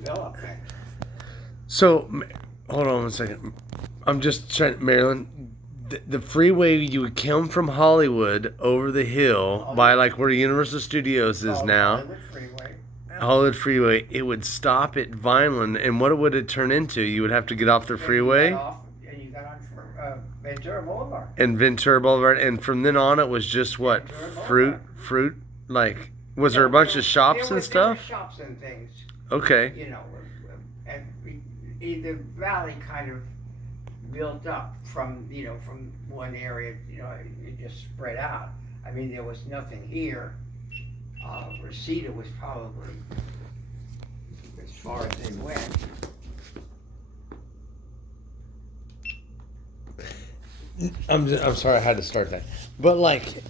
development. So, hold on one second. I'm just trying, Marilyn. The freeway, you would come from Hollywood over the hill by like where Universal Studios is now. Hollywood Freeway. Hollywood Freeway. It would stop at Vineland, and what would it turn into? You would have to get off the freeway. And you got on Ventura Boulevard. And Ventura Boulevard, and from then on, it was just what fruit. Like, was there a bunch of shops and stuff? There were shops and things. Okay. You know, and the valley kind of built up from one area. You know, it just spread out. I mean, there was nothing here. Reseda was probably as far as they went. I'm sorry I had to start that. But like,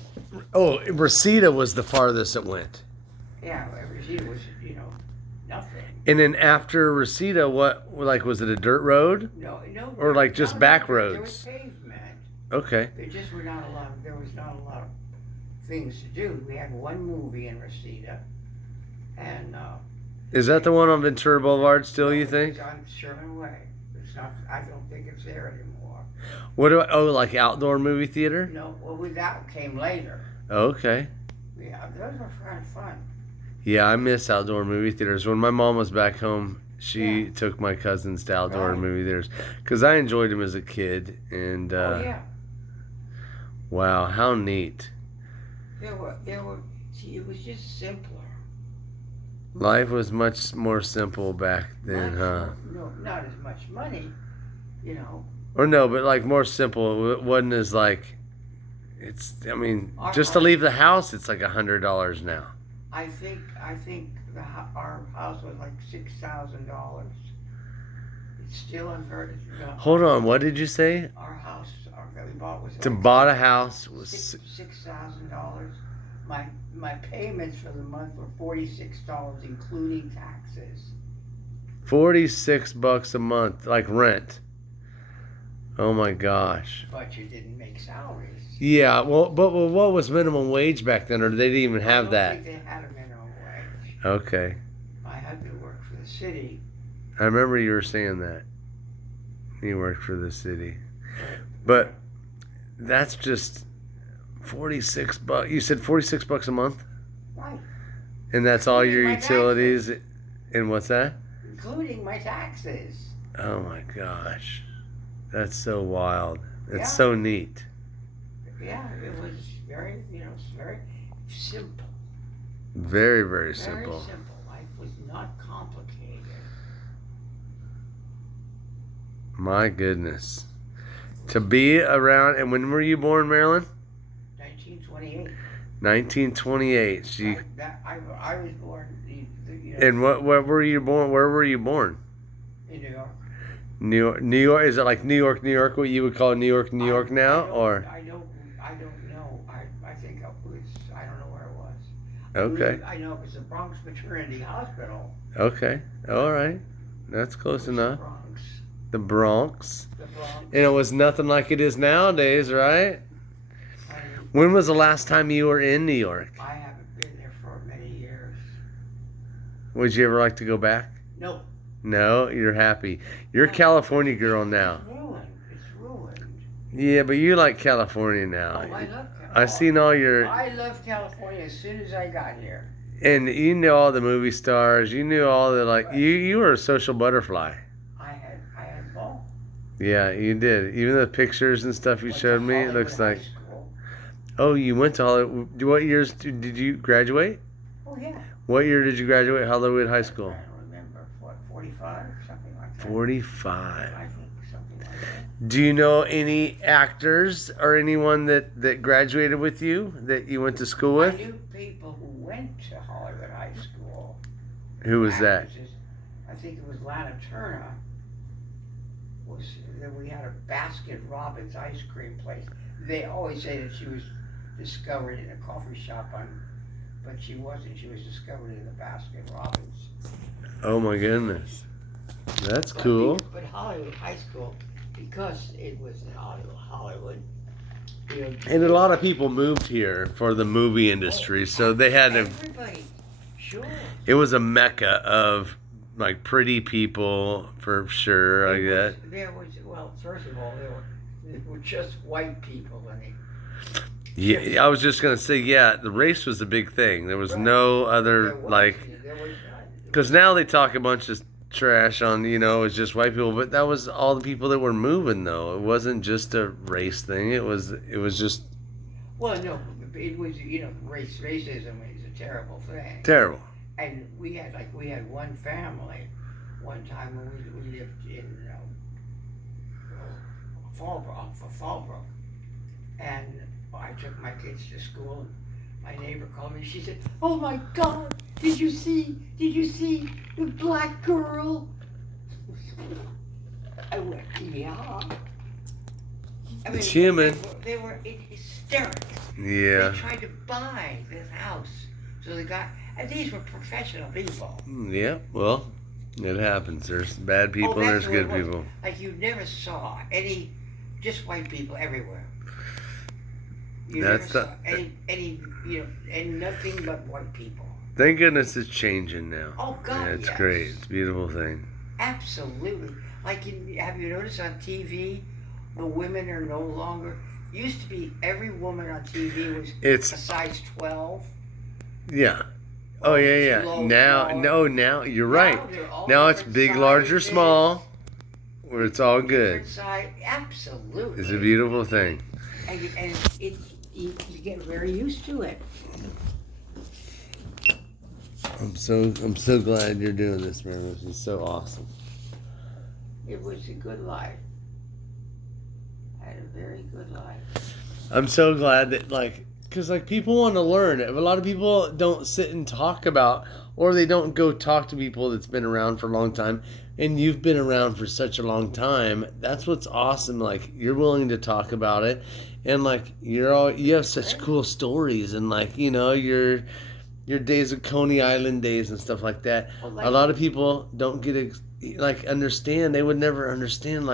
Reseda was the farthest it went. Yeah, Reseda was, nothing. And then after Reseda, what, like, was it a dirt road? No. Or like just back roads? There was pavement. Okay. There was not a lot of things to do. We had one movie in Reseda, and is that the one on Ventura Boulevard still, you think? It's on Sherman Way. It's not. I don't think it's there anymore. What do like outdoor movie theater? No, well, that came later. Okay. Yeah, those were kind of fun. Yeah, I miss outdoor movie theaters. When my mom was back home, she took my cousins to outdoor movie theaters because I enjoyed them as a kid. And wow, how neat! It was just simpler. Life was much more simple back then, huh? No, not as much money, Or no, but like more simple. It wasn't as like, just to leave the house, it's like $100 now. I think our house was like $6,000. It's still unheard of. Hold on, what did you say? Our house that we bought was bought a house was $6,000. My payments for the month were $46, including taxes. $46 a month, like rent. Oh my gosh. But you didn't make salaries. Yeah, well, but what was minimum wage back then, or they didn't even have that? I don't think they had a minimum wage. Okay. I had to work for the city. I remember you were saying that. You worked for the city. But that's just $46. You said $46 a month? Right. And that's all your Including my utilities? taxes. And what's that? Including my taxes. Oh my gosh. That's so wild. It's Yeah. so neat. Yeah, it was very, it's very simple. Very, very simple. Very simple. Life was not complicated. My goodness. To be around, and when were you born, Marilyn? 1928. 1928. I was born. And what were you born? Where were you born? In New York. New York. Is it like New York, what you would call New York now, or? I don't know. I think it was. I don't know where it was. Okay. I know it was the Bronx Maternity Hospital. Okay. All right. That's close enough. The Bronx. The Bronx. And it was nothing like it is nowadays, right? When was the last time you were in New York? I haven't been there for many years. Would you ever like to go back? No. No, you're happy. You're a California girl now. It's ruined. Yeah, but you like California now. Oh, I love California. I've seen all your... I left California as soon as I got here. And you knew all the movie stars. You knew all the, like... You were a social butterfly. I had ball. Yeah, you did. Even the pictures and stuff you showed me, it looks like... Oh, you went to Hollywood. What years did you graduate? Oh, yeah. What year did you graduate Hollywood High School? I don't remember. What, 45? Something like that. 45. I think something like that. Do you know any actors or anyone that graduated with you that you went to school with? I knew people who went to Hollywood High School. Who was that? I think it was Lana Turner. We had a Baskin Robbins ice cream place. They always say that she was discovered in a coffee shop but she wasn't. She was discovered in the Baskin Robbins. Oh my goodness. That's cool. But Hollywood High School, because it was in Hollywood. And a lot of people moved here for the movie industry, so they had to... Everybody, sure. It was a mecca of like pretty people for sure. I get. There was well, first of all, there were just white people in it. Yeah, I was just gonna say, yeah, the race was a big thing. There was Right. no other There was, like, there was none. because now they talk a bunch of trash on, it's just white people, but that was all the people that were moving though. It wasn't just a race thing. It was just Well, no, it was racism is a terrible thing. terrible. And we had one family, one time when we lived in Fallbrook, and I took my kids to school, and my neighbor called me. She said, "Oh my God, did you see the black girl?" I went, "Yeah." I mean, It's human. They were in hysterics. Yeah. They tried to buy this house, so they got. And these were professional people. Yeah. Well, it happens. There's bad people and that's there's what it good was. people. Like you never saw just white people everywhere. You That's never saw any, and nothing but white people. Thank goodness it's changing now. Oh God, Yeah, it's yes. great. It's a beautiful thing. Absolutely. Like, have you noticed on TV, the women are no longer. Used to be every woman on TV was It's a size 12. yeah. Oh yeah. Low, Now, small. no, now you're right. They're all Now it's different big, large, or sizes, small, where it's all good. different size. Absolutely. It's a beautiful thing. And you get very used to it. I'm so glad you're doing this, man. This is so awesome. It was a good life. I had a very good life. I'm so glad that because people want to learn. A lot of people don't sit and talk about, or they don't go talk to people that's been around for a long time. And you've been around for such a long time. That's what's awesome. Like, you're willing to talk about it, and you have such cool stories, and your days of Coney Island days and stuff like that. A lot of people don't get understand. They would never understand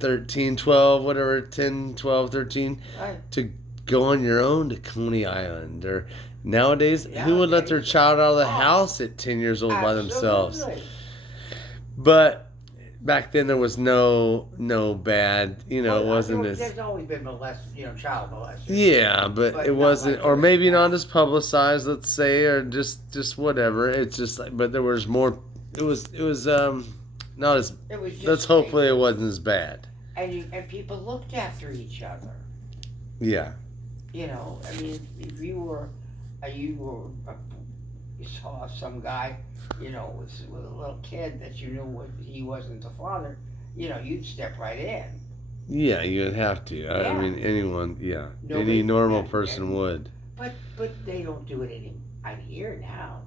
13, 12, whatever, 10, 12, 13 Right. to go on your own to Coney Island. Or nowadays, who would let their child out of the house at 10 years old by themselves? Absolutely. But back then there was no bad, it wasn't as. There's always been child molestation. Yeah, but it not wasn't, like or this maybe now. not as publicized, let's say, or just whatever. It's just but there was more. It was not as. It was just Let's hopefully it wasn't as bad. and people looked after each other. Yeah. I mean, if you saw some guy, with a little kid that you knew he wasn't the father, you'd step right in. Yeah, you'd have to. I Yeah. mean, anyone. Yeah, Nobody any normal can. person would. But they don't do it on here now.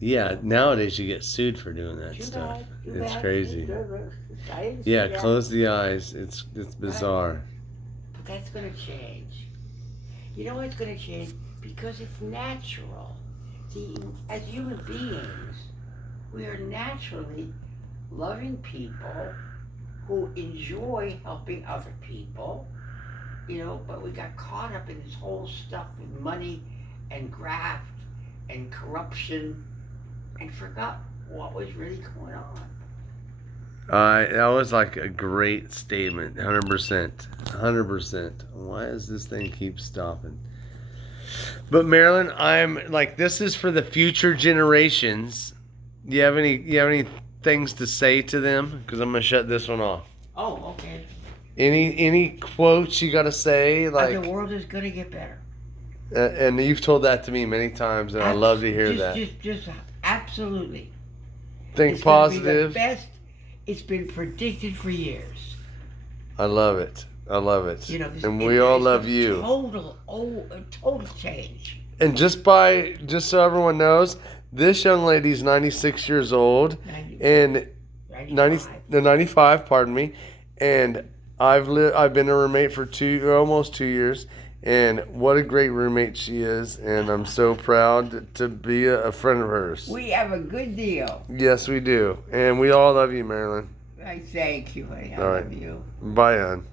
Yeah, nowadays you get sued for doing that Too stuff. bad, too It's bad. crazy. I didn't see Yeah, that. close the eyes. It's bizarre. But that's going to change. You know what's going to change? Because it's natural. See, as human beings, we are naturally loving people who enjoy helping other people, but we got caught up in this whole stuff with money and graft and corruption and forgot what was really going on. That was a great statement. 100%. 100%. Why does this thing keep stopping? But Marilyn, I'm this is for the future generations. You have any things to say to them? Because I'm gonna shut this one off. Oh, okay. Any quotes you gotta say? The world is going to get better. And you've told that to me many times, and I love to hear that. Just absolutely. Think It's gonna be the positive. best. It's been predicted for years. I love it. I love it. And we it's all a love you. A total change. And just so everyone knows, this young lady's 96 years old, and 95, pardon me, and I've been a roommate for almost 2 years, and what a great roommate she is, and I'm so proud to be a friend of hers. We have a good deal. Yes, we do, and we all love you, Marilyn. I thank you. I All right. love you. Bye, hon.